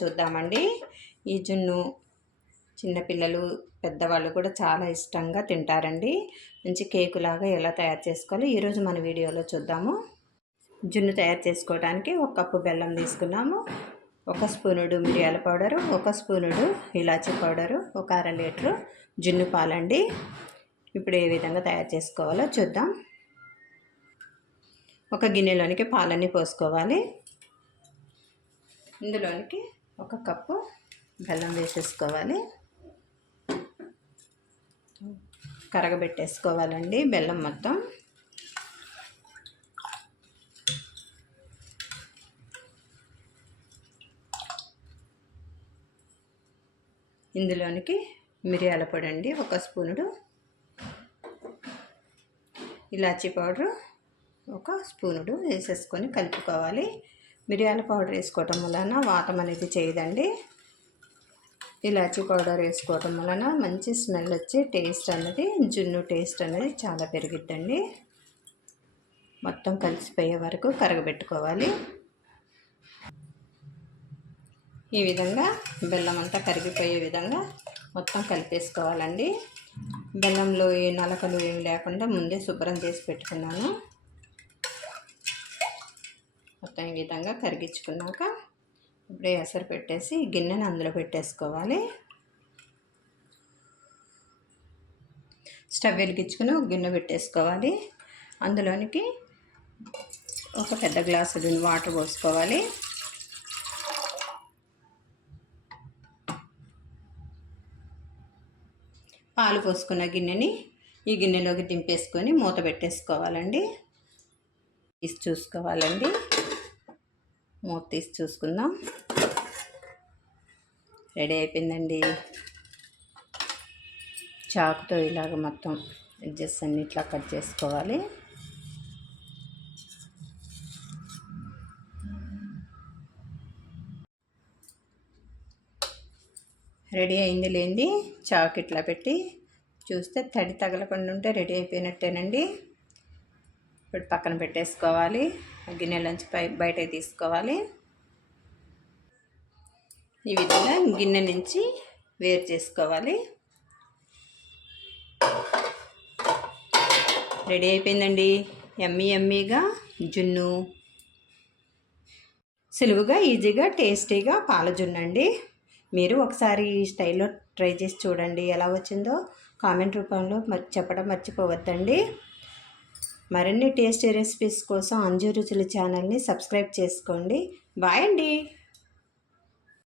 చూద్దామండి. ఈ జున్ను చిన్నపిల్లలు పెద్దవాళ్ళు కూడా చాలా ఇష్టంగా తింటారండి. మంచి కేకులాగా ఎలా తయారు చేసుకోవాలో ఈరోజు మన వీడియోలో చూద్దాము. జున్ను తయారు చేసుకోవడానికి 1 కప్పు బెల్లం తీసుకున్నాము, 1 స్పూనుడు మిరియాల పౌడరు, 1 స్పూనుడు ఇలాచీ పౌడరు, 1 అర లీటరు జున్ను పాలండి. ఇప్పుడు ఏ విధంగా తయారు చేసుకోవాలో చూద్దాం. ఒక గిన్నెలోనికి పాలన్నీ పోసుకోవాలి. ఇందులోనికి 1 కప్పు బెల్లం వేసేసుకోవాలి. కరగబెట్టేసుకోవాలండి బెల్లం మొత్తం. ఇందులోనికి మిరియాల పొడి అండి 1 స్పూనుడు, ఇలాచీ పౌడరు 1 స్పూనుడు వేసేసుకొని కలుపుకోవాలి. మిరియాల పౌడర్ వేసుకోవటం వలన వాతం అనేది చేయదండి. ఇలాచీ పౌడర్ వేసుకోవటం వలన మంచి స్మెల్ వచ్చి టేస్ట్ అనేది జున్ను టేస్ట్ అనేది చాలా పెరుగుద్దండి. మొత్తం కలిసిపోయే వరకు కరగబెట్టుకోవాలి. ఈ విధంగా బెల్లం అంతా కరిగిపోయే విధంగా మొత్తం కలిపేసుకోవాలండి. బెల్లంలో ఏ నలకలు ఏమి లేకుండా ముందే శుభ్రం చేసి పెట్టుకున్నాను. మొత్తం ఈ విధంగా కరిగించుకున్నాక ఇప్పుడే ఎసరు పెట్టేసి గిన్నెని అందులో పెట్టేసుకోవాలి. స్టవ్ వెలిగించుకుని ఒక గిన్నె పెట్టేసుకోవాలి. అందులోనికి ఒక పెద్ద గ్లాసు వాటర్ పోసుకోవాలి. పాలు పోసుకున్న గిన్నెని ఈ గిన్నెలోకి దింపేసుకొని మూత పెట్టేసుకోవాలండి. తీసి చూసుకోవాలండి. మూత తీసి చూసుకుందాం. రెడీ అయిపోయిందండి. చాకుతో ఇలాగ మొత్తం ఎడ్జెస్ అన్ని ఇట్లా కట్ చేసుకోవాలి. రెడీ అయింది లేండి. చాకు ఇట్లా పెట్టి చూస్తే తడి తగలకుండా ఉంటే రెడీ అయిపోయినట్టేనండి. ఇప్పుడు పక్కన పెట్టేసుకోవాలి. గిన్నెలోంచి బయటకి తీసుకోవాలి. ఈ విధంగా గిన్నె నుంచి వేరు చేసుకోవాలి. రెడీ అయిపోయిందండి. యమ్మీగా జున్ను. సులువుగా ఈజీగా టేస్టీగా పాల జున్ను అండి. మీరు ఒకసారి ఈ స్టైల్లో ట్రై చేసి చూడండి. ఎలా వచ్చిందో కామెంట్ రూపంలో చెప్పడం మర్చిపోవద్దండి. మరిన్ని టేస్టీ రెసిపీస్ కోసం అంజు రుచులు ఛానల్ని సబ్స్క్రైబ్ చేసుకోండి. బాయ్ అండి.